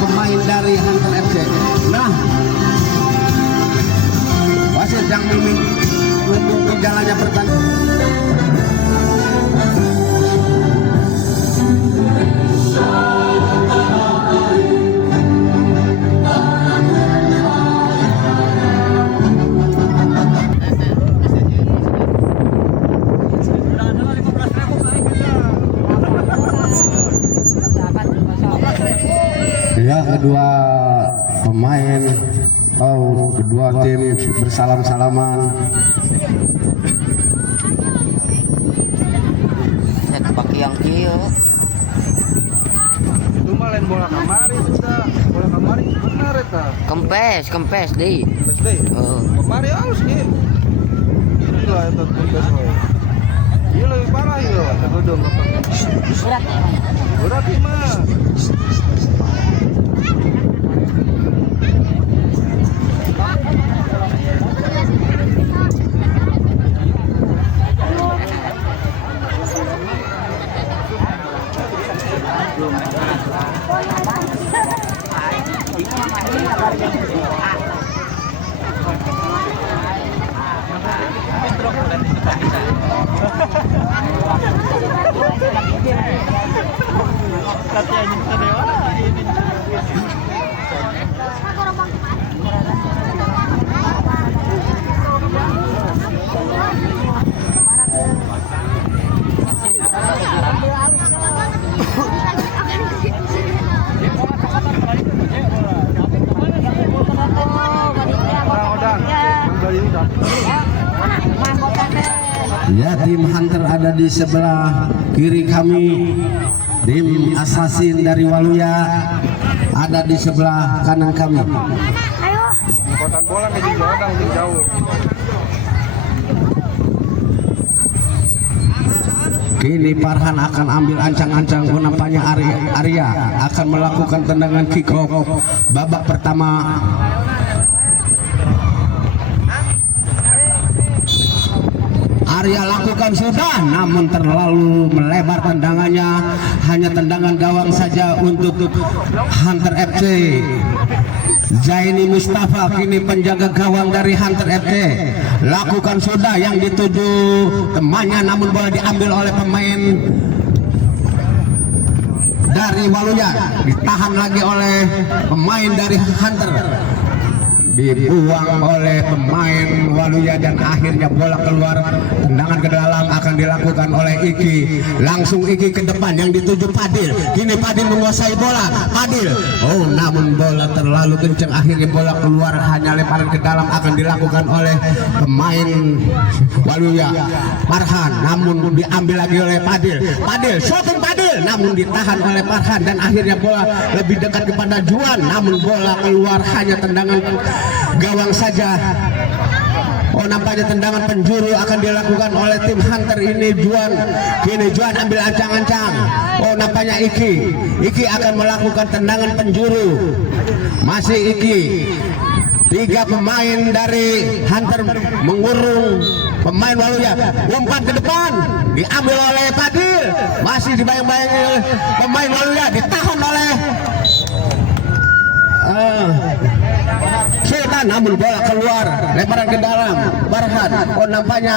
pemain dari Hunter FC. Nah, wasit yang memimpin jalannya pertandingan. Ya, kedua pemain kedua tim bersalam-salaman. Set pakai yang kieu. Itu mah lain bola kamari sudah. Bola kamari benar eta. Kempes deui. Kempes deui. Heeh. Kamari halus ge. Gila eta kempes we. Ieu leuwih parah ieu, eta gedung berat mah. Ya, tim Hunter ada di sebelah kiri kami. Tim Assassin dari Waluya ada di sebelah kanan kami. Kotak bola ke Jodang jauh. Kini Farhan akan ambil ancang-ancang, nampaknya Arya akan melakukan tendangan kick off babak pertama. Arya lakukan sudah, namun terlalu melebar tendangannya, hanya tendangan gawang saja untuk Hunter FC. Zaini Mustafa kini penjaga gawang dari Hunter FC, lakukan sudah yang dituju temannya, namun bola diambil oleh pemain dari Waluya, ditahan lagi oleh pemain dari Hunter, dibuang oleh pemain Waluya dan akhirnya bola keluar. Tendangan ke dalam akan dilakukan oleh Iki, langsung Iki ke depan yang dituju Padil. Kini Padil menguasai bola, Padil, namun bola terlalu kencang, akhirnya bola keluar, hanya lemparan ke dalam akan dilakukan oleh pemain Waluya, Farhan, namun diambil lagi oleh Padil. Shooting Padil, namun ditahan oleh Farhan dan akhirnya bola lebih dekat kepada Juan, namun bola keluar, hanya tendangan gawang saja. Nampaknya tendangan penjuru akan dilakukan oleh tim Hunter ini. Kini Juan ambil ancang-ancang. Nampaknya Iki akan melakukan tendangan penjuru. Masih Iki. 3 pemain dari Hunter mengurung pemain Waluya, umpan ke depan, diambil oleh Padil, masih dibayang-bayangi oleh pemain Waluya, ditahan oleh Sultan, namun bola keluar, lemparan ke dalam. Farhan, nampaknya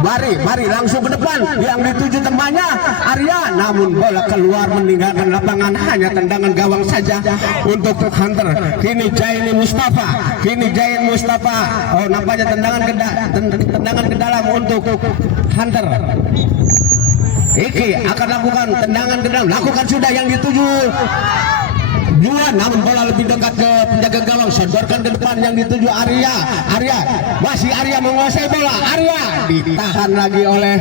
Bari langsung ke depan, yang dituju temannya Arya, namun bola keluar meninggalkan lapangan, hanya tendangan gawang saja untuk Hunter. Kini Zaini Mustafa, nampaknya tendangan ke dalam untuk Hunter. Iki akan lakukan tendangan ke dalam, lakukan sudah yang dituju Juan, namun bola lebih dekat ke penjaga gawang, sodorkan ke depan yang dituju Arya, masih Arya menguasai bola, Arya ditahan lagi oleh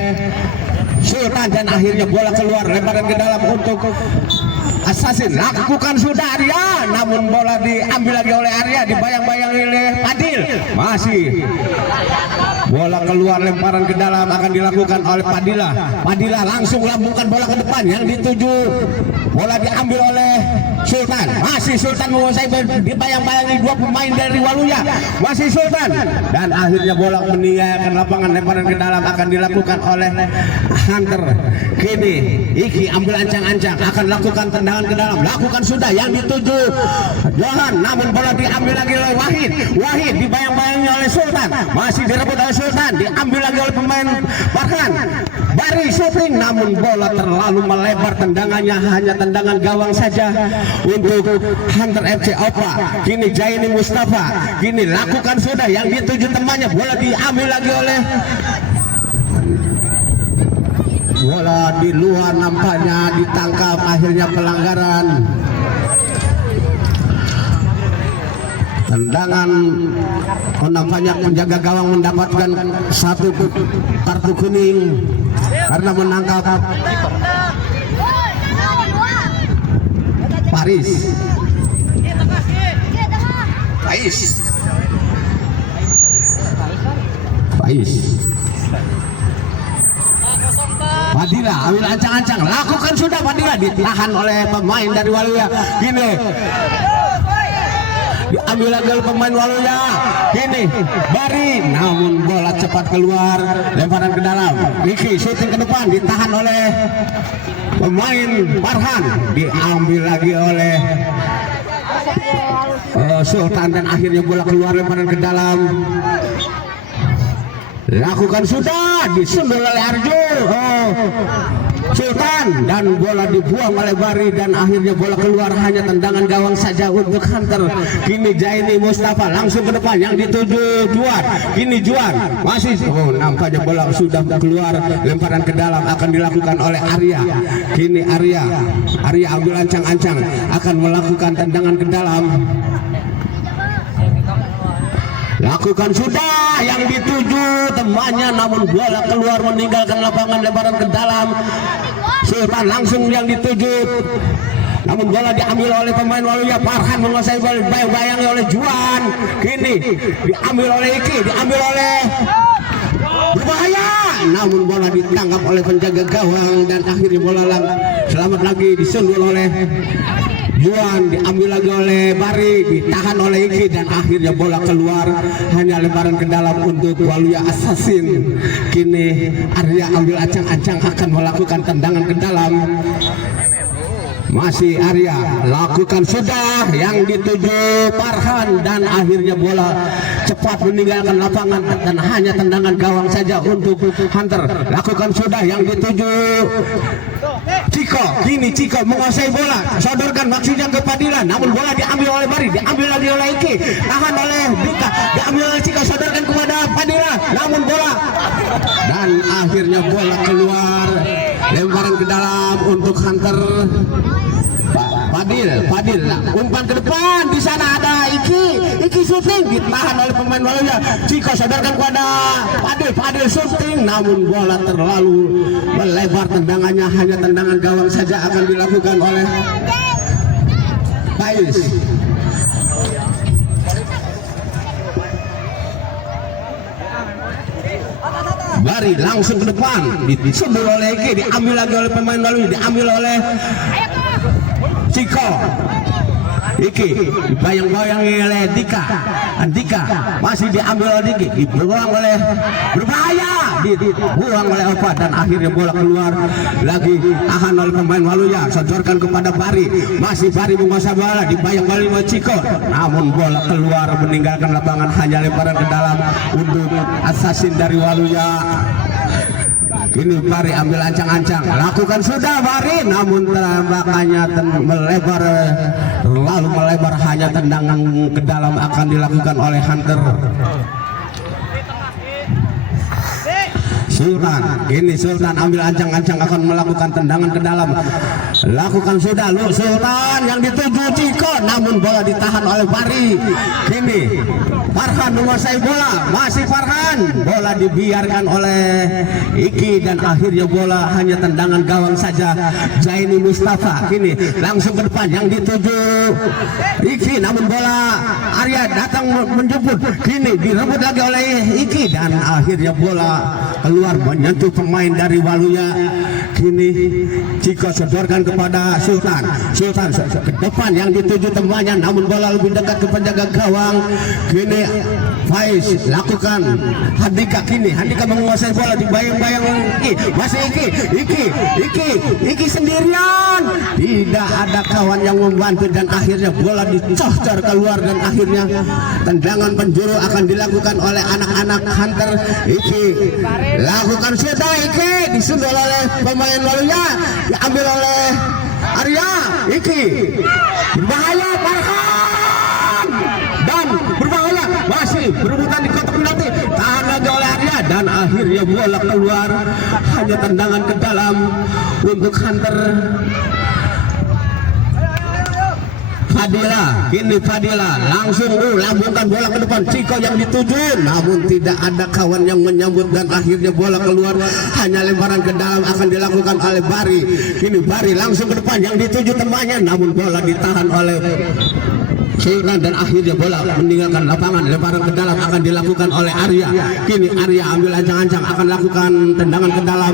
Sultan dan akhirnya bola keluar, lemparan ke dalam untuk Assassin, lakukan sudah Arya, namun bola diambil lagi oleh Arya, dibayang-bayangi oleh Padil, masih Bola keluar, lemparan ke dalam akan dilakukan oleh Padilla. Padilla langsung lambungkan bola ke depan yang dituju. Bola diambil oleh Sultan. Masih Sultan menguasai, dibayang-bayangi dua pemain dari Waluya. Masih Sultan. Dan akhirnya bola meninggalkan lapangan, lemparan ke dalam akan dilakukan oleh Hunter. Kini Iki ambil ancang-ancang, akan lakukan tendangan ke dalam. Lakukan sudah yang dituju Johan, namun bola diambil lagi oleh Wahid. Wahid dibayang-bayangi oleh Sultan. Masih direbut oleh Sultan, diambil lagi oleh pemain Farhan. Bari shooting, namun bola terlalu melebar, tendangannya hanya tendangan gawang saja untuk Hunter FC Opa. Kini Jaini Mustafa, kini lakukan sudah yang dituju temannya, bola diambil lagi oleh bola di luar, nampaknya ditangkap, akhirnya pelanggaran. Tendangan, nampaknya penjaga gawang mendapatkan satu kartu kuning karena menangkap Paris. Faiz. Padilla ambil ancang-ancang, lakukan sudah. Padilla ditahan oleh pemain dari Waluya. Gini diambil lagi oleh pemain Waluya. Gini Bari, namun bola cepat keluar, lemparan ke dalam. Iki shooting ke depan, ditahan oleh pemain Farhan, diambil lagi oleh Sultan, dan akhirnya bola keluar, lemparan ke dalam. Lakukan sudah, disundul oleh Arjo. Sultan, dan bola dibuang oleh Bari, dan akhirnya bola keluar, hanya tendangan gawang saja untuk Hunter. Kini Jaini Mustafa langsung ke depan yang dituju Juan. Kini Juan masih, nampaknya bola sudah keluar, lemparan ke dalam akan dilakukan oleh Arya. Kini Arya ambil ancang-ancang, akan melakukan tendangan ke dalam. Lakukan sudah yang dituju temannya, namun bola keluar meninggalkan lapangan, lemparan ke dalam. Sultan langsung yang dituju, namun bola diambil oleh pemain Waluya. Farhan menguasai bola, bayang-bayangi oleh Juan. Kini diambil oleh Iki, diambil oleh berbahaya, namun bola ditangkap oleh penjaga gawang, dan akhirnya bola selamat lagi disundul oleh Juan, diambil lagi oleh Bari, ditahan oleh Iki, dan akhirnya bola keluar, hanya lemparan ke dalam untuk Waluya Assassin. Kini Arya ambil ancang-ancang, akan melakukan tendangan ke dalam. Masih Arya, lakukan sudah yang dituju Farhan, dan akhirnya bola cepat meninggalkan lapangan, dan hanya tendangan gawang saja untuk Hunter. Lakukan sudah yang dituju Ciko. Kini Ciko menguasai bola, sodorkan maksudnya ke Padilla, namun bola diambil oleh Bari, diambil lagi oleh Iki, tahan oleh Duka, diambil oleh Ciko, sodorkan kepada Padilla, namun bola, dan akhirnya bola keluar, lemparan ke dalam untuk Hunter. Padil, umpan ke depan, di sana ada Iki shooting, ditahan oleh pemain Waluya. Ciko sodorkan kepada Padil shooting, namun bola terlalu melebar, tendangannya hanya tendangan gawang saja akan dilakukan oleh Pais. Bari langsung ke depan, disundul oleh Iki, diambil lagi oleh pemain Waluya, diambil oleh Ciko. Iki dibayang-bayangi oleh Andika, masih diambil oleh Diki, dibuang oleh berbahaya, dibuang oleh Opa, dan akhirnya bola keluar lagi, tahan oleh pemain Waluya, sodorkan kepada Bari. Masih Bari menguasai bola, dibayang-bayangi oleh Ciko, namun bola keluar meninggalkan lapangan, hanya lemparan ke dalam untuk Assassin dari Waluya. Kini Bari ambil ancang-ancang, lakukan sudah Bari, namun tembakannya terlalu melebar, hanya tendangan ke dalam akan dilakukan oleh Hunter. Sultan, ini Sultan ambil ancang-ancang, akan melakukan tendangan ke dalam. lakukan sudah Lu Sultan yang dituju Ciko, namun bola ditahan oleh Bari. Kini Farhan menguasai bola, masih Farhan, bola dibiarkan oleh Iki dan akhirnya bola hanya tendangan gawang saja. Zaini Mustafa kini langsung ke depan yang dituju Iki, namun bola Arya datang menjemput, kini direbut lagi oleh Iki dan akhirnya bola keluar menyentuh pemain dari Waluya. Kini Ciko sodorkan kepada Sultan. Sultan ke depan yang dituju temannya, namun bola lebih dekat ke penjaga gawang. Kini Faiz lakukan Handika, kini Handika menguasai bola di bayang-bayang Iki, masih Iki sendirian, tidak ada kawan yang membantu dan akhirnya bola dicocor keluar dan akhirnya tendangan penjuru akan dilakukan oleh anak-anak Hunter. Iki lakukan sudah, Iki disundul oleh pemain Waluya, diambil oleh Arya. Iki berbahaya, Farhan dan berbahaya, masih berebutan di kotak penalti, tahan lagi oleh Arya dan akhirnya bola keluar, hanya tendangan ke dalam untuk Hunter. Fadila, kini Fadila langsung lambungkan bola ke depan, Ciko yang dituju, namun tidak ada kawan yang menyambut dan akhirnya bola keluar, hanya lemparan ke dalam akan dilakukan oleh Bari. Kini Bari langsung ke depan yang dituju temannya, namun bola ditahan oleh Sultan dan akhirnya bola meninggalkan lapangan, lemparan ke dalam akan dilakukan oleh Arya. Kini Arya ambil ancang-ancang akan lakukan tendangan ke dalam,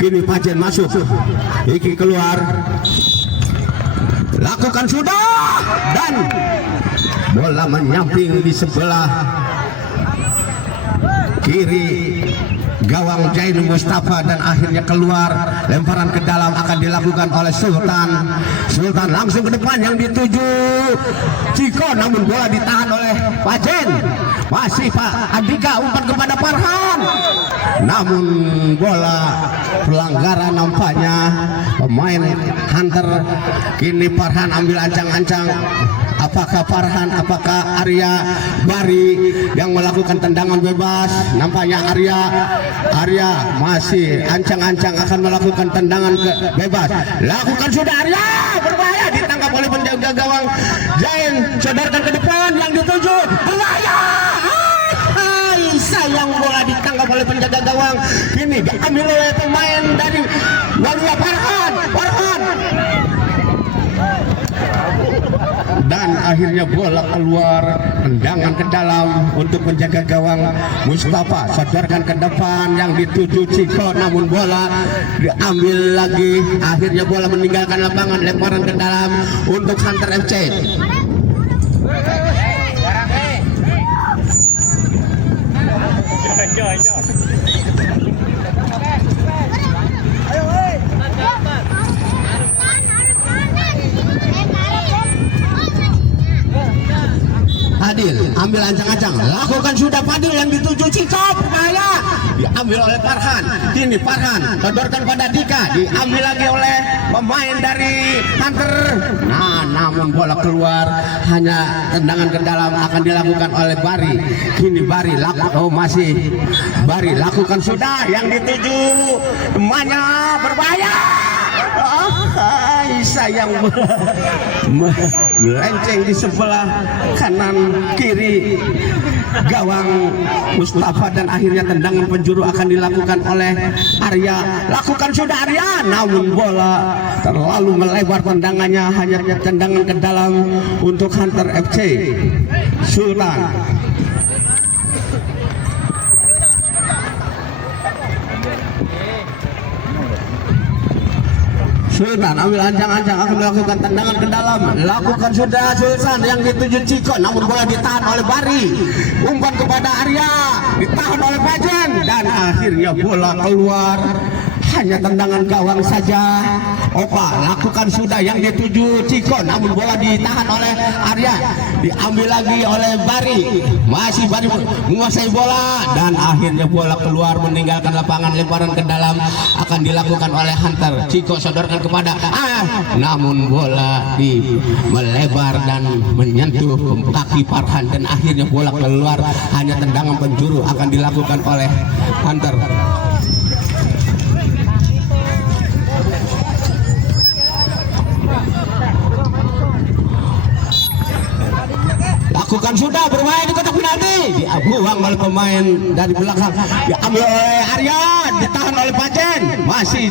kini Pajen masuk, Iki keluar, lakukan sudah dan bola menyamping di sebelah kiri gawang Zaini Mustafa dan akhirnya keluar, lemparan ke dalam akan dilakukan oleh Sultan. Sultan langsung ke depan yang dituju Ciko, namun bola ditahan oleh Pajen, masih Pak Andika umpan kepada Farhan, namun bola pelanggaran nampaknya pemain Hunter. Kini Farhan ambil ancang-ancang, apakah Farhan, apakah Arya? Bari yang melakukan tendangan bebas, nampaknya Arya masih ancang-ancang akan melakukan tendangan bebas, lakukan sudah Arya, berbahaya, ditangkap oleh penjaga gawang Zain, sodorkan ke depan yang dituju, berbahaya, sayang bola ditangkap oleh penjaga gawang. Kini diambil oleh pemain dari Waluya, Farhan dan akhirnya bola keluar, tendangan ke dalam untuk penjaga gawang Mustafa, sodorkan ke depan yang dituju Ciko, namun bola diambil lagi, akhirnya bola meninggalkan lapangan, lemparan ke dalam untuk Hunter FC. Fadil ambil ancang-ancang, lakukan sudah Fadil yang dituju Ciko, berbahaya, diambil oleh Farhan. Kini Farhan sodorkan pada Dika, diambil lagi oleh pemain dari Hunter. Namun bola keluar, hanya tendangan ke dalam akan dilakukan oleh Bari. Kini Bari Bari lakukan sudah yang dituju temannya, berbahaya. Sayang melenceng di sebelah kanan kiri gawang Mustafa dan akhirnya tendangan penjuru akan dilakukan oleh Arya. Lakukan sudah Arya, namun bola terlalu melebar tendangannya, hanya tendangan ke dalam untuk Hunter FC. Sultan ambil ancang-ancang akan melakukan tendangan ke dalam, lakukan sudah Sultan yang dituju Ciko, namun bola ditahan oleh Bari, umpan kepada Arya, ditahan oleh Pajen dan akhirnya bola keluar, hanya tendangan gawang saja. Opa lakukan sudah yang dituju Ciko, namun bola ditahan oleh Arya, diambil lagi oleh Bari, masih Bari menguasai bola dan akhirnya bola keluar meninggalkan lapangan, lemparan ke dalam akan dilakukan oleh Hunter. Ciko sodorkan kepada namun bola melebar dan menyentuh kaki Farhan dan akhirnya bola keluar, hanya tendangan penjuru akan dilakukan oleh Hunter. lakukan sudah bermain di kotak penalti, dibuang oleh pemain dari belakang, diambil oleh Arya, ditahan oleh Pajen, masih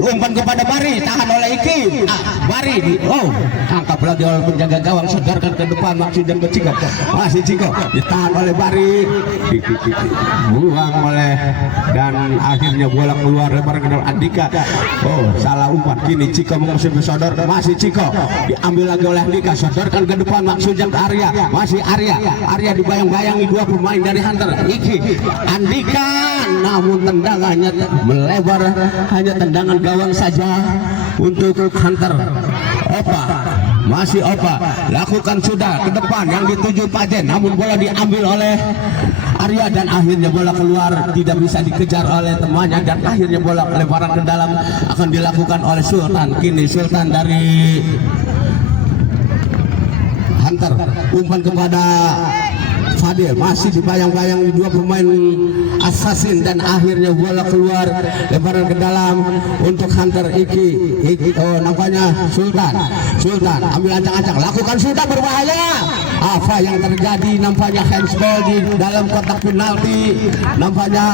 diumpan kepada Bari, tahan oleh Iki, Bari angkat lagi oleh penjaga gawang, segarkan ke depan maksudnya ke Ciko, masih Ciko ditahan oleh Bari, buang oleh dan akhirnya bola keluar lebar ke dalam Andika. Salah umpan, kini Ciko mengusir sodor, masih Ciko diambil lagi oleh Andika, sodorkan ke depan maksudnya ke Arya, masih Arya dibayang-bayangi dua pemain dari Hunter, Iki, Andika, namun tendangannya melebar, hanya tendangan gawang saja untuk Hunter. Masih Opa lakukan sudah ke depan yang dituju Pajen, namun bola diambil oleh Arya dan akhirnya bola keluar, tidak bisa dikejar oleh temannya dan akhirnya bola lebaran ke dalam akan dilakukan oleh Sultan. Kini Sultan dari Hunter umpan kepada Fadil, masih dibayang-bayang dua pemain Assassin dan akhirnya bola keluar lebaran ke dalam untuk Hunter. Iki nampaknya Sultan ambil ancang-ancang, lakukan sudah berbahaya. Apa yang terjadi? Nampaknya handsball di dalam kotak penalti, nampaknya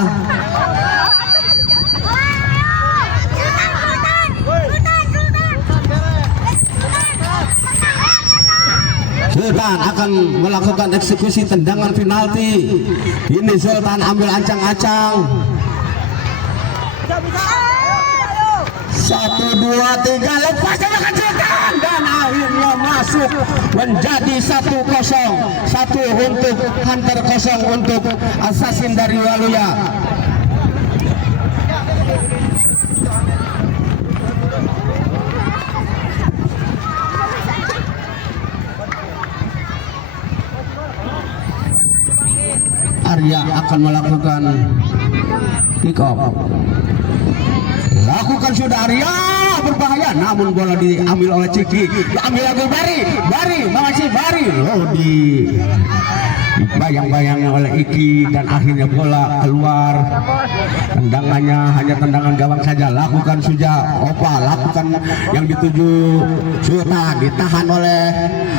Sultan akan melakukan eksekusi tendangan penalti. Ini Sultan ambil ancang-ancang. 1, 2, 3 lepas tembakan Sultan dan akhirnya masuk menjadi 1-0. 1 untuk Hunter, 0 untuk Assassin dari Waluya. Arya akan melakukan kick off. Lakukan sudah Arya, berbahaya, namun bola diambil oleh Ciki, diambil lagi Bari masih Bari, dibayang-bayangnya oleh Iki dan akhirnya bola keluar. Tendangannya hanya tendangan gawang saja. Lakukan sudah Opa, lakukan yang dituju Sultan, ditahan oleh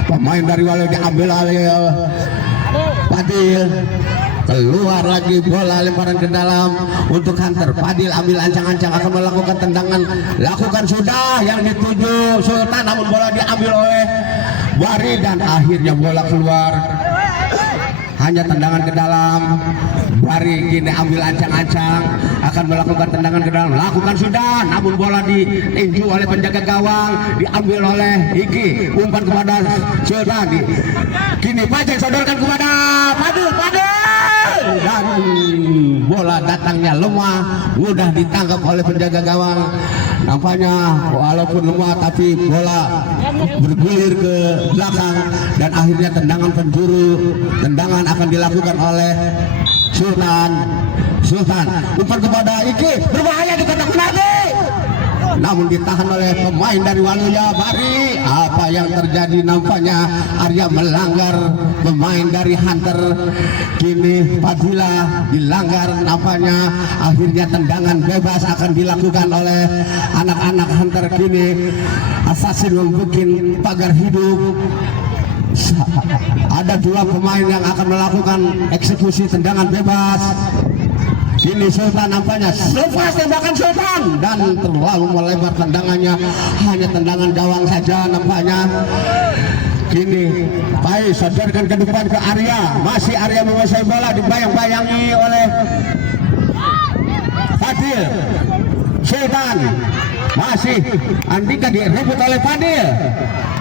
pemain dari Walu, diambil oleh Fadil. Keluar lagi bola lemparan ke dalam untuk Hunter. Fadil ambil ancang-ancang akan melakukan tendangan, lakukan sudah yang dituju Sultan, namun bola diambil oleh Bari dan akhirnya bola keluar, hanya tendangan ke dalam. Bari kini ambil ancang-ancang akan melakukan tendangan ke dalam, lakukan sudah, namun bola ditinju oleh penjaga gawang, diambil oleh Iki, umpan kepada Sultan. Kini Pajen sodorkan kepada Fadil dan bola datangnya lemah, mudah ditangkap oleh penjaga gawang. Nampaknya walaupun lemah tapi bola bergulir ke belakang dan akhirnya tendangan penjuru. Tendangan akan dilakukan oleh Sultan umpan kepada Iki, berbahaya di kotak penalti, namun ditahan oleh pemain dari Waluya, Bari. Apa yang terjadi? Nampaknya Arya melanggar pemain dari Hunter. Kini Fadila dilanggar, nampaknya akhirnya tendangan bebas akan dilakukan oleh anak-anak Hunter. Kini Assassin membuat pagar hidup. Ada dua pemain yang akan melakukan eksekusi tendangan bebas. Kini Sultan nampaknya lepas tembakan Sultan dan terlalu melebar tendangannya, hanya tendangan gawang saja nampaknya. Kini Pai sodorkan ke depan ke Arya, masih Arya menguasai bola, dibayang-bayangi oleh Fadil. Sultan masih Andika direbut oleh Fadil.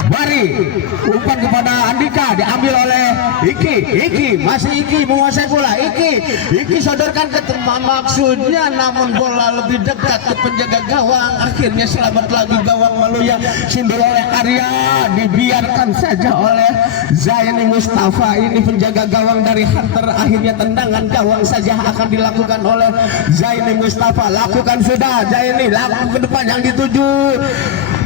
Bari umpan kepada Andika, diambil oleh Iki, masih Iki menguasai bola. Iki sodorkan ke teman maksudnya, namun bola lebih dekat ke penjaga gawang. Akhirnya selamat lagi gawang Waluya, sundul oleh Arya, dibiarkan saja oleh Zaini Mustafa. Ini penjaga gawang dari Hunter. Akhirnya tendangan gawang saja akan dilakukan oleh Zaini Mustafa. Lakukan sudah Zaini, lakukan ke depan yang dituju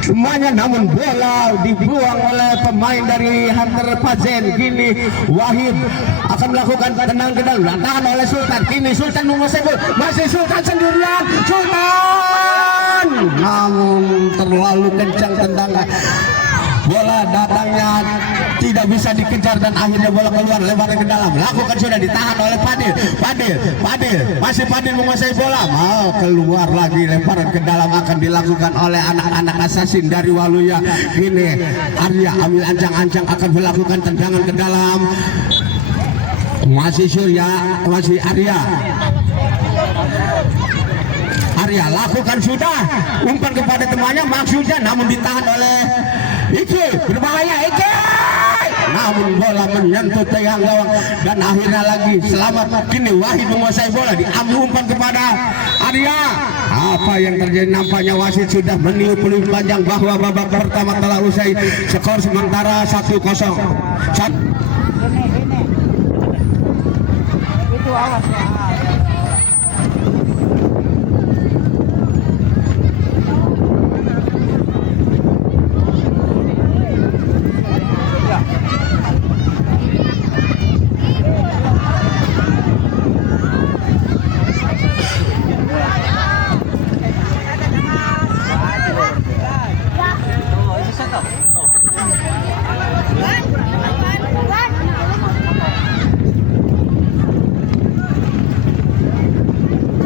semuanya, namun bola dibuang oleh pemain dari Hunter Pajen. Kini Wahid akan melakukan tendangan ke dalam, tahan oleh Sultan. Kini Sultan menguasai bola, masih Sultan sendirian. Sultan namun terlalu kencang tendangan, bola datangnya tidak bisa dikejar dan akhirnya bola keluar lebaran ke dalam. Lakukan sudah ditahan oleh Fadil. Masih Fadil menguasai bola. Mau keluar lagi lemparan ke dalam akan dilakukan oleh anak-anak assassin dari Waluya. Ini Arya ambil ancang-ancang akan melakukan tendangan ke dalam. Masih Surya, masih Arya lakukan sudah umpan kepada temannya maksudnya namun ditahan oleh Iki. Berbahaya Iki, namun bola menyentuh tiang gawang dan akhirnya lagi selamat. Kini Wahid menguasai bola, diambil umpan kepada Arya. Apa yang terjadi? Nampaknya wasit sudah meniup peluit panjang bahwa babak pertama telah usai. Skor sementara 1-0. Itu awas ya.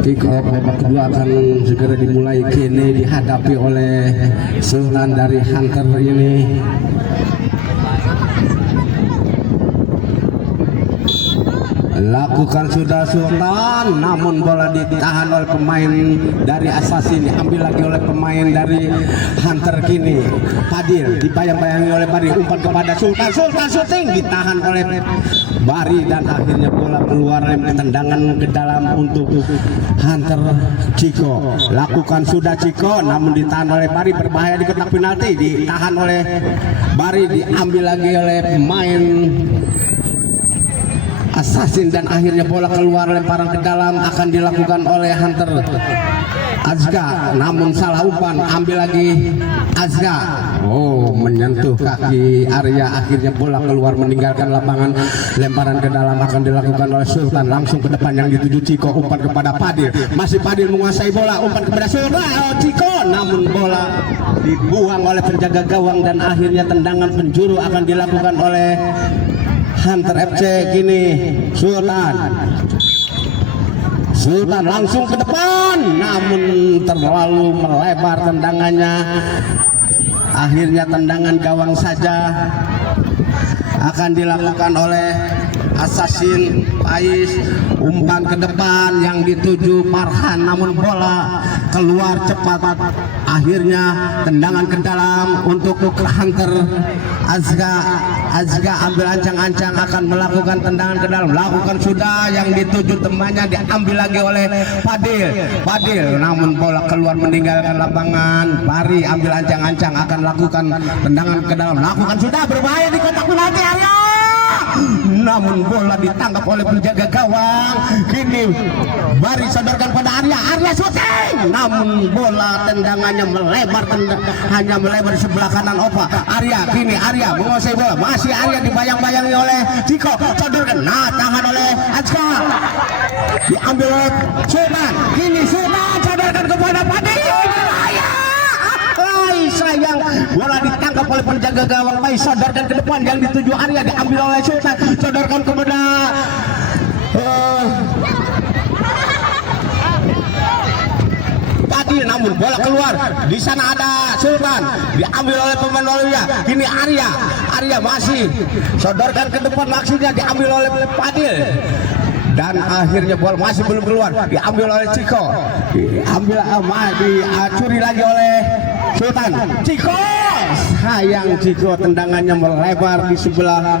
Kick off babak kedua akan segera dimulai. Kini dihadapi oleh Sultan dari Hunter ini. Lakukan sudah Sultan, namun bola ditahan oleh pemain dari Assassin, diambil lagi oleh pemain dari Hunter. Kini Fadil dibayang-bayangi oleh Bari, umpan kepada Sultan syuting ditahan oleh Bari dan akhirnya bola keluar tendangan ke dalam untuk Hunter. Ciko lakukan sudah Ciko, namun ditahan oleh Bari, berbahaya di kotak penalti, ditahan oleh Bari, diambil lagi oleh pemain Assassin dan akhirnya bola keluar lemparan ke dalam akan dilakukan oleh Hunter. Azga namun salah umpan, ambil lagi Azga. Oh, menyentuh kaki Arya, akhirnya bola keluar meninggalkan lapangan. Lemparan ke dalam akan dilakukan oleh Sultan, langsung ke depan yang dituju Ciko, umpan kepada Fadil. Masih Fadil menguasai bola, umpan kepada Sultan. Ciko namun bola dibuang oleh penjaga gawang dan akhirnya tendangan penjuru akan dilakukan oleh Hunter FC. Kini Sultan langsung ke depan, namun terlalu melebar tendangannya. Akhirnya tendangan gawang saja akan dilakukan oleh Assassin. Pais umpan ke depan yang dituju Farhan, namun bola keluar cepat. Akhirnya tendangan ke dalam untuk Hunter. Azga ambil ancang-ancang akan melakukan tendangan ke dalam, lakukan sudah yang dituju temannya, diambil lagi oleh Fadil, namun bola keluar meninggalkan lapangan. Bari ambil ancang-ancang akan lakukan tendangan ke dalam, lakukan sudah, berbahaya di kotak penalti Arya, namun bola ditangkap oleh penjaga gawang. Kini Bari sodorkan pada Arya syuting, namun bola tendangannya hanya melebar di sebelah kanan Opa. Kini Arya menguasai bola, masih Arya dibayang-bayangi oleh Ciko, sodorkan, tahan oleh Azka, diambil oleh Sultan. Kini Sultan sodorkan kepada Fadil, sayang bola ditangkap oleh penjaga gawang. Pais sodorkan ke depan yang dituju Arya, diambil oleh Sultan, sodorkan kepada Fadil, namun bola keluar. Di sana ada Sultan, diambil oleh pemain Waluya. Kini Arya masih sodorkan ke depan, maksudnya diambil oleh Fadil dan akhirnya bola masih belum keluar, diambil oleh Ciko, dicuri lagi oleh Sultan. Ciko, sayang Ciko, tendangannya melebar di sebelah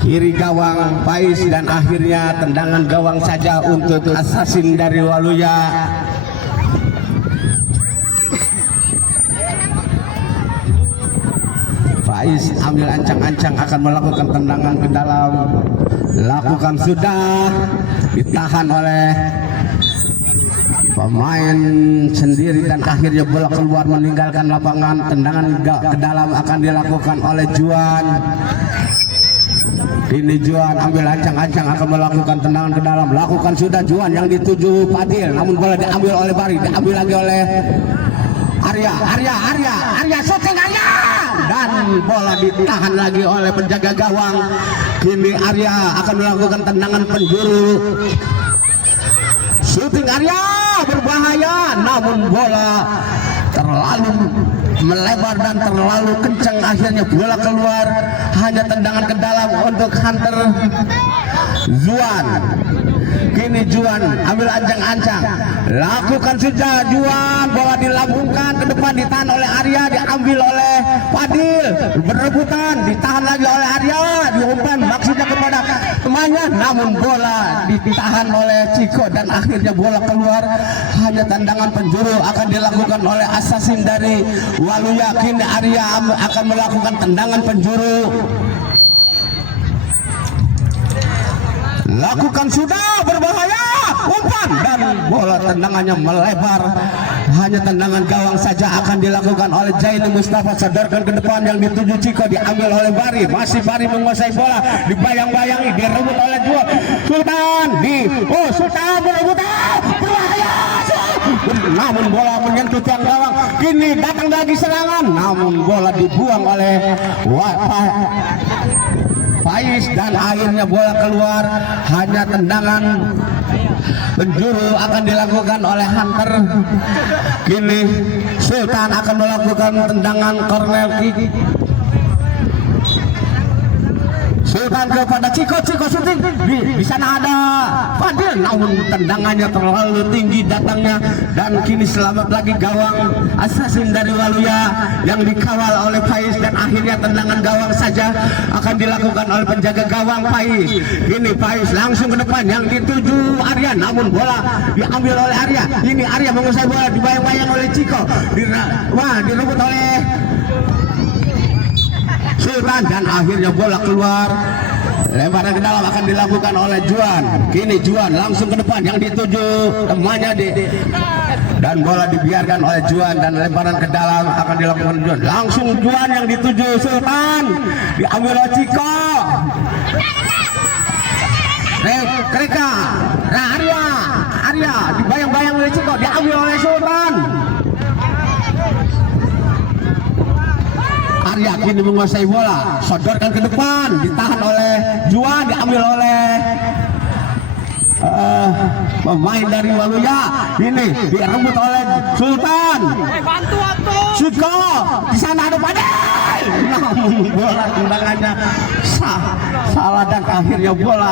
kiri gawang Pais dan akhirnya tendangan gawang saja untuk Assassin dari Waluya. Pais ambil ancang-ancang akan melakukan tendangan ke dalam, lakukan sudah, ditahan oleh pemain sendiri dan akhirnya bola keluar meninggalkan lapangan. Tendangan ke dalam akan dilakukan oleh Juan. Ini Juan ambil ancang-ancang akan melakukan tendangan ke dalam, lakukan sudah Juan yang dituju Fadil, namun bola diambil oleh Bari, diambil lagi oleh Arya syuting Arya, dan bola ditahan lagi oleh penjaga gawang. Kini Arya akan melakukan tendangan penjuru. Shooting Arya berbahaya, namun bola terlalu melebar dan terlalu kencang, akhirnya bola keluar. Hanya tendangan ke dalam untuk Hunter Juan. Kini Juan ambil ancang-ancang, lakukan saja Juan, bola dilambungkan ke depan, ditahan oleh Arya, diambil oleh Fadil, berebutan, ditahan lagi oleh Arya, diumpan maksudnya kepada temannya, namun bola ditahan oleh Ciko dan akhirnya bola keluar. Hanya tendangan penjuru akan dilakukan oleh assassin dari Waluya. Kini Arya akan melakukan tendangan penjuru. Lakukan sudah, berbahaya, umpan dan bola tendangannya melebar. Hanya tendangan gawang saja akan dilakukan oleh Zaini Mustafa. Sodorkan ke depan yang dituju Ciko, diambil oleh Bari. Masih Bari menguasai bola, dibayang-bayangi, direbut oleh dua Sultan. Sultan berebut, berbahaya. Namun bola menyentuh tiang gawang. Kini datang lagi serangan, namun bola dibuang oleh Faiz dan akhirnya bola keluar. Hanya tendangan penjuru akan dilakukan oleh Hunter. Kini Sultan akan melakukan tendangan corner kick. Sultan kepada Ciko syuting, di sana ada Fadil, namun tendangannya terlalu tinggi datangnya. Dan kini selamat lagi gawang assassin dari Waluya yang dikawal oleh Faiz, dan akhirnya tendangan gawang saja akan dilakukan oleh penjaga gawang Faiz. Kini Faiz langsung ke depan yang dituju Arya, namun bola diambil oleh Arya. Ini Arya menguasai bola, dibayang-bayang oleh Ciko, direbut oleh Sultan dan akhirnya bola keluar. Lemparan ke dalam akan dilakukan oleh Juan. Kini Juan langsung ke depan yang dituju temannya dan bola dibiarkan oleh Juan, dan lemparan ke dalam akan dilakukan Juan. Langsung Juan yang dituju Sultan, diambil oleh Ciko. Reka, Arya dibayang-bayang oleh Ciko, diambil oleh Sultan. Arya kini menguasai bola, sodorkan ke depan, ditahan oleh Juan, diambil oleh pemain dari Waluya. Ini direbut oleh Sultan. Ciko, di sana ada Fadil, namun bola tendangannya salah dan akhirnya bola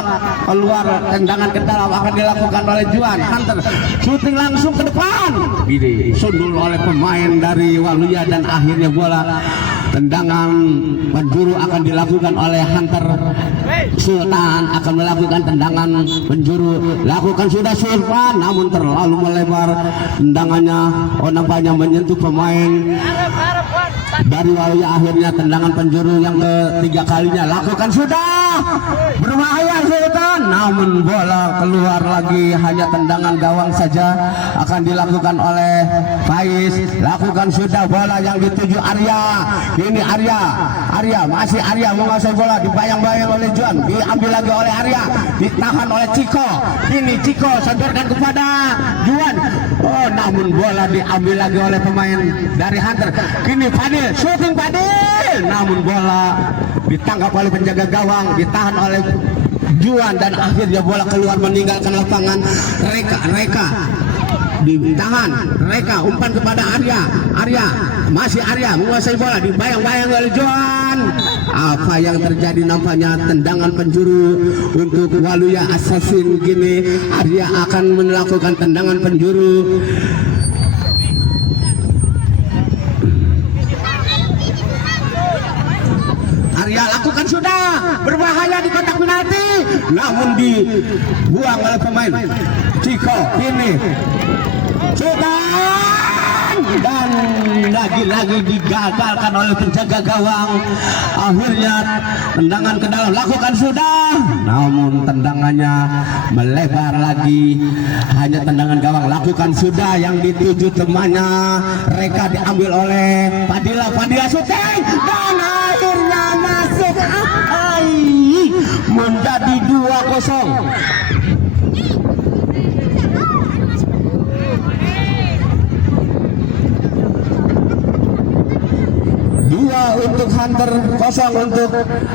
keluar. Tendangan ke dalam akan dilakukan oleh Juan. Hunter shooting langsung ke depan, disundul oleh pemain dari Waluya dan akhirnya bola tendangan penjuru akan dilakukan oleh Hunter. Sultan akan melakukan tendangan penjuru, lakukan sudah Sultan, namun terlalu melebar tendangannya. Nampaknya menyentuh pemain dari Waluya. Akhirnya tendangan penjuru yang ketiga kalinya, lakukan sudah, berbahaya Sultan, namun bola keluar lagi. Hanya tendangan gawang saja akan dilakukan oleh Faiz. Lakukan sudah, bola yang dituju Arya. Ini Arya masih Arya menguasai bola, dibayang-bayang oleh Juan, diambil lagi oleh Arya, ditahan oleh Ciko. Kini Ciko sodorkan kepada Juan, namun bola diambil lagi oleh pemain dari Hunter. Kini Fadil shooting, Fadil, namun bola ditangkap oleh penjaga gawang, ditahan oleh Juan dan akhirnya bola keluar meninggalkan lapangan. Reka ditahan, Reka umpan kepada Arya masih Arya menguasai bola, dibayang-bayang oleh Juan. Apa yang terjadi? Nampaknya tendangan penjuru untuk Waluya Assassin. Gini Arya akan melakukan tendangan penjuru. Arya lakukan sudah, berbahaya di kotak penalti, namun dibuang oleh pemain Ciko. Ini Sultan, dan lagi-lagi digagalkan oleh penjaga gawang. Akhirnya tendangan ke dalam, lakukan sudah, namun tendangannya melebar lagi. Hanya tendangan gawang, lakukan sudah, yang dituju temannya Reka, diambil oleh Fadila shooting dan akhirnya masuk. Menjadi 2-0. untuk Hunter, kosong untuk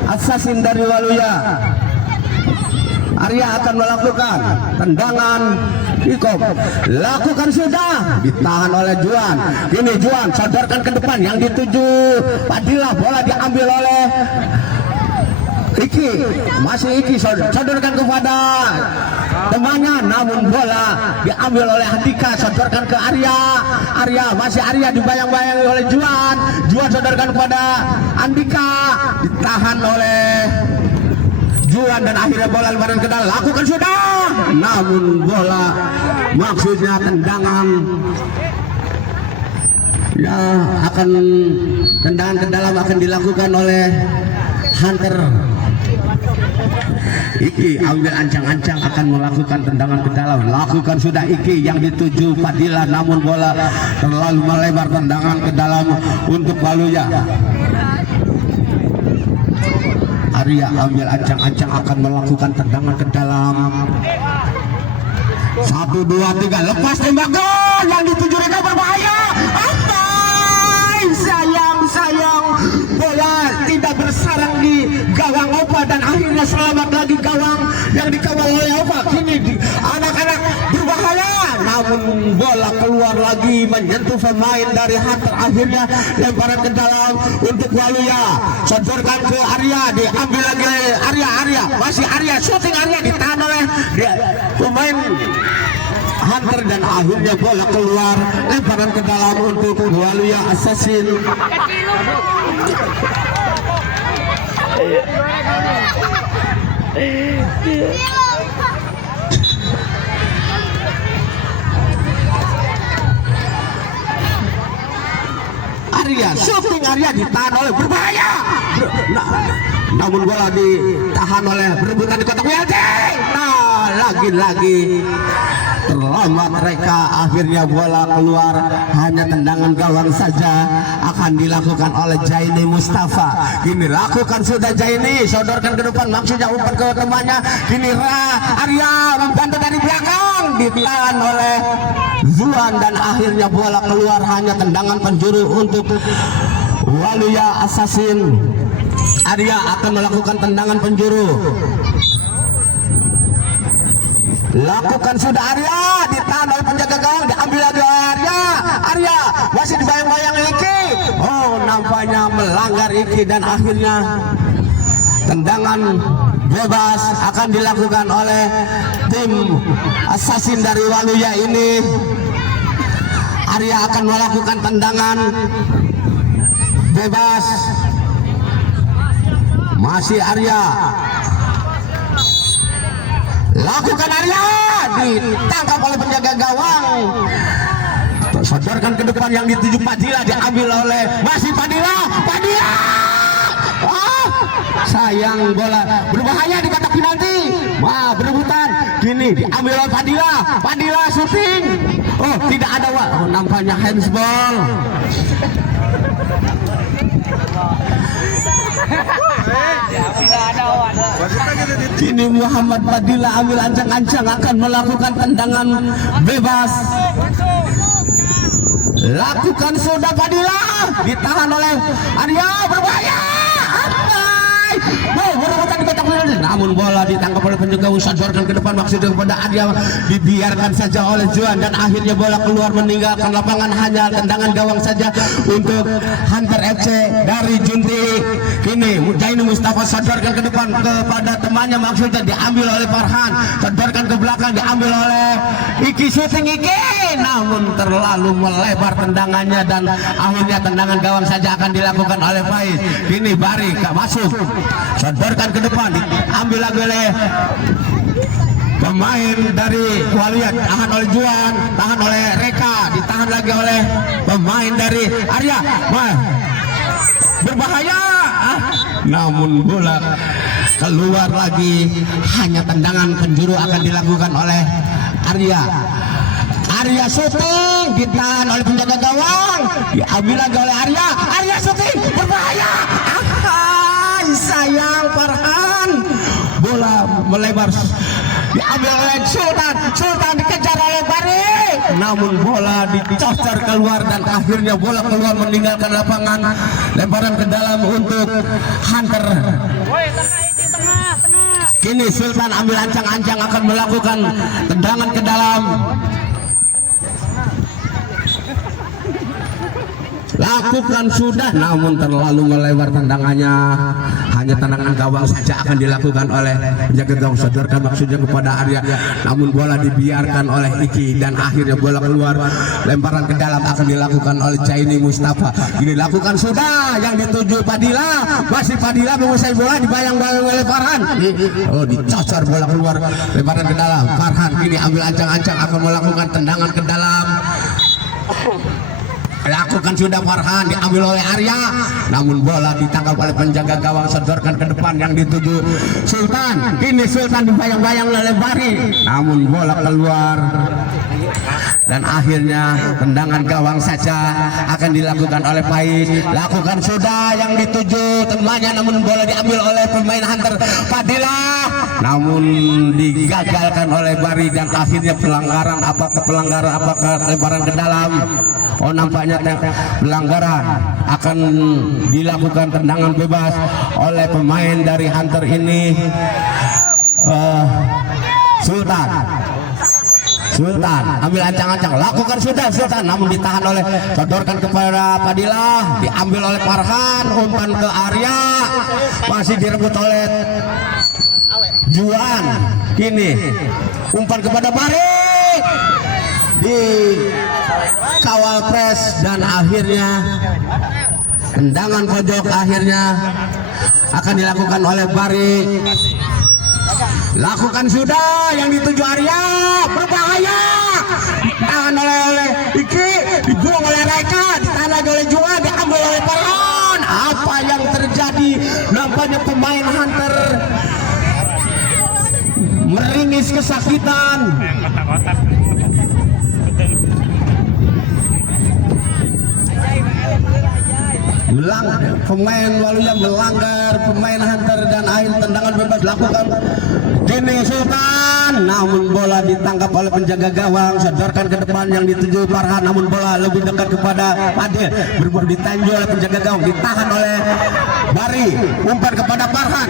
Assassin dari Waluya. Arya akan melakukan tendangan Ikom, lakukan sudah, ditahan oleh Juan. Ini Juan sodorkan ke depan yang dituju Padilla, bola diambil oleh Iki, masih Iki sodorkan kepada temannya, namun bola diambil oleh Handika, sodorkan ke Arya. Arya, masih Arya dibayang-bayangi oleh Juan. Juan sodorkan kepada Andika, ditahan oleh Juan dan akhirnya bola lemparan ke dalam, lakukan sudah, namun bola maksudnya tendangan ya akan tendangan ke dalam akan dilakukan oleh Hunter. Iki ambil ancang-ancang akan melakukan tendangan ke dalam, lakukan sudah Iki yang dituju Padilla, namun bola terlalu melebar, tendangan ke dalam untuk Waluya. Arya ambil ancang-ancang akan melakukan tendangan ke dalam. 1, 2, 3, lepas tembak, gol yang dituju Reka, berbahaya. Sayang bola tidak bersarang di gawang Opa dan akhirnya selamat lagi gawang yang dikawal oleh Opa. Kini anak-anak berbahaya, namun bola keluar lagi menyentuh pemain dari Hunter, akhirnya lemparan ke dalam untuk Waluya, sodorkan ke Arya, diambil lagi Arya, masih Arya, shooting Arya, ditahan oleh pemain Hunter dan akhirnya bola keluar, lemparan ke dalam untuk Waluya Assassin. Arya, shooting Arya, ditahan oleh berbahaya. Namun bola ditahan oleh berebutan di kotak WLT. Nah, lagi-lagi terlambat mereka, akhirnya bola keluar, hanya tendangan gawang saja akan dilakukan oleh Jaini Mustafa. Kini lakukan sudah Jaini, sodorkan ke depan, maksudnya umpan ke temannya. Kini Arya membantu dari belakang, ditahan oleh Zuan dan akhirnya bola keluar, hanya tendangan penjuru untuk Waluya Assassin. Arya akan melakukan tendangan penjuru. Lakukan sudah Arya, ditahan oleh penjaga gawang, diambil lagi Arya masih dibayang-bayang Iki. Oh, nampaknya melanggar Iki dan akhirnya tendangan bebas akan dilakukan oleh tim Assassin dari Waluya ini. Arya akan melakukan tendangan bebas, masih Arya. Lakukan Arya, ditangkap oleh penjaga gawang, sodorkan ke depan yang dituju Padilla, diambil oleh masih Padilla. Sayang, bola berbahaya di kotak penalti. Wah, berebutan. Kini diambil oleh Padilla shooting. Oh, tidak ada, nampaknya handsball. Kini Muhammad Padilla ambil ancang-ancang akan melakukan tendangan bebas. Lakukan sudah Padilla, ditahan oleh Arya, berbahaya. Berebutan di kotak penalti, namun bola ditangkap oleh penjaga, sodorkan ke depan maksudnya kepada Arya, dibiarkan saja oleh Juan dan akhirnya bola keluar meninggalkan lapangan, hanya tendangan gawang saja untuk Hunter FC dari Junti. Kini Jaini Mustafa sodorkan ke depan kepada temannya, maksudnya diambil oleh Farhan, sodorkan ke belakang, diambil oleh Iki, shooting Iki, namun terlalu melebar tendangannya dan akhirnya tendangan gawang saja akan dilakukan oleh Faiz. Kini Bari masuk, sodorkan ke depan, diambil lagi oleh pemain dari Waluya, tahan oleh Juan, tahan oleh Reka, ditahan lagi oleh pemain dari Arya. Berbahaya, namun bola keluar lagi, hanya tendangan penjuru akan dilakukan oleh Arya. Arya shooting, ditahan oleh penjaga gawang, diambil lagi oleh Arya shooting, berbahaya. Sayang Farhan, bola melebar, diambil oleh Sultan dikejar oleh Bari, namun bola dicocor keluar dan akhirnya bola keluar meninggalkan lapangan. Lemparan ke dalam untuk Hunter. Kini Sultan ambil ancang-ancang akan melakukan tendangan ke dalam. Lakukan sudah, namun terlalu melebar tendangannya. Hanya tendangan gawang saja akan dilakukan oleh penjaga gawang. Sodorkan maksudnya kepada Arya, namun bola dibiarkan oleh Iki dan akhirnya bola keluar. Lemparan ke dalam akan dilakukan oleh Jaini Mustafa. Ini lakukan sudah, yang dituju Padilla. Masih Padilla menguasai bola, dibayang-bayang oleh Farhan. Oh, dicocor bola keluar. Lemparan ke dalam. Farhan kini ambil ancang-ancang akan melakukan tendangan ke dalam. Lakukan sudah Farhan, diambil oleh Arya, namun bola ditangkap oleh penjaga gawang. Sodorkan ke depan yang dituju Sultan. Kini Sultan dibayang-bayang oleh Bari, namun bola keluar dan akhirnya tendangan gawang saja akan dilakukan oleh Pais. Lakukan sudah, yang dituju temannya, namun bola diambil oleh pemain Hunter Padilla, namun digagalkan oleh Bari dan akhirnya pelanggaran. Apakah pelanggaran, apakah lemparan ke dalam? Oh, nampaknya pelanggaran. Akan dilakukan tendangan bebas oleh pemain dari Hunter ini. Sultan ambil ancang-ancang, lakukan sudah Sultan, namun ditahan oleh, sodorkan kepada Padilla, diambil oleh Farhan, umpan ke Arya, masih direbut oleh Juan. Kini umpan kepada Bari, di kawal pres dan akhirnya tendangan pojok akhirnya akan dilakukan oleh Bari. Lakukan sudah, yang dituju Arya, berbahaya, ditahan oleh Iki, dibuang oleh Raika, ditahan lagi oleh Juan, diambil oleh Farhan. Apa yang terjadi? Nampaknya pemain Hunter meringis kesakitan. Pemain Waluya melanggar, pemain Hunter dan akhir tendangan bebas lakukan Kini Sultan, namun bola ditangkap oleh penjaga gawang. Sodorkan ke depan yang dituju Farhan, namun bola lebih dekat kepada Padil, berburu ditanju oleh penjaga gawang, ditahan oleh Bari, umpan kepada Farhan,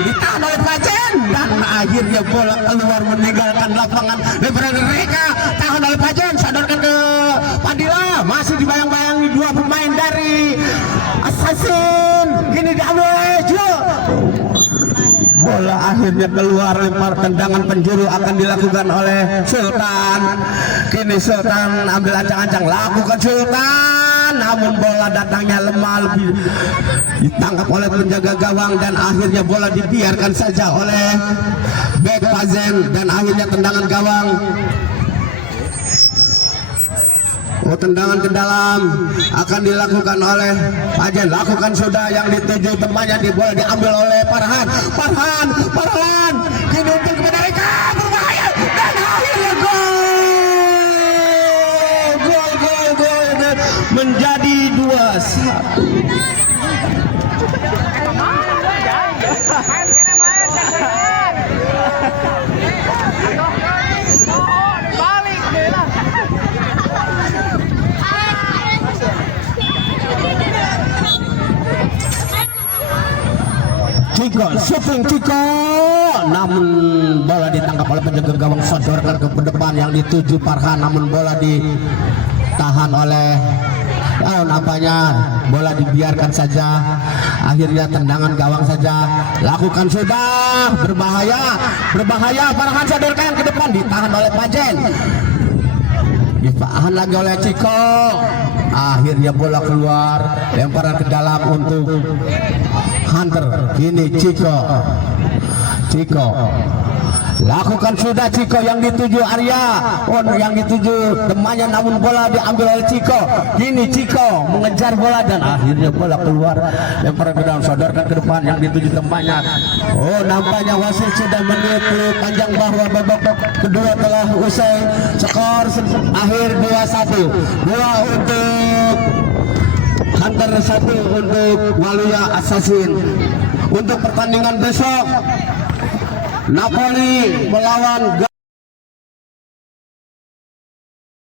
ditahan oleh Pajen dan akhirnya bola keluar meninggalkan lapangan. Lebaran mereka tahan oleh Pajen, sodorkan ke Padilla, masih dibayang-bayangi dua pemain dari Assassin. Kini diambil oleh Jo. Bola akhirnya keluar, lempar tendangan penjuru akan dilakukan oleh Sultan. Kini Sultan ambil ancang-ancang, lakukan Sultan, namun bola datangnya lemah, lebih ditangkap oleh penjaga gawang dan akhirnya bola dibiarkan saja oleh bek Pazen dan akhirnya tendangan gawang. Oh, tendangan ke dalam akan dilakukan oleh Pajen. Lakukan sudah, yang dituju temannya, di bola diambil oleh Farhan. Kini untuk kepada mereka, berbahaya dan akhirnya gol dan menjadi 2-1. Shooting Ciko, namun bola ditangkap oleh penjaga gawang. Sodorkan ke depan yang dituju Farhan, namun bola ditahan oleh nampaknya bola dibiarkan saja. Akhirnya tendangan gawang saja. Lakukan sudah, berbahaya Farhan, sodorkan ke depan, ditahan oleh Pajen, ditahan lagi oleh Ciko. Akhirnya bola keluar, lemparan ke dalam untuk Hunter. Kini Ciko, lakukan sudah Ciko, yang dituju Arya, yang dituju temannya, namun bola diambil oleh Ciko. Kini Ciko mengejar bola dan akhirnya bola keluar, lemparan ke dalam, sodorkan ke depan yang dituju temannya. Oh, nampaknya wasit sudah meniup panjang bahwa babak kedua telah usai. Skor akhir 2-1, 2 untuk Hunter, 1 untuk Waluya Assassin. Untuk pertandingan besok, Napoli melawan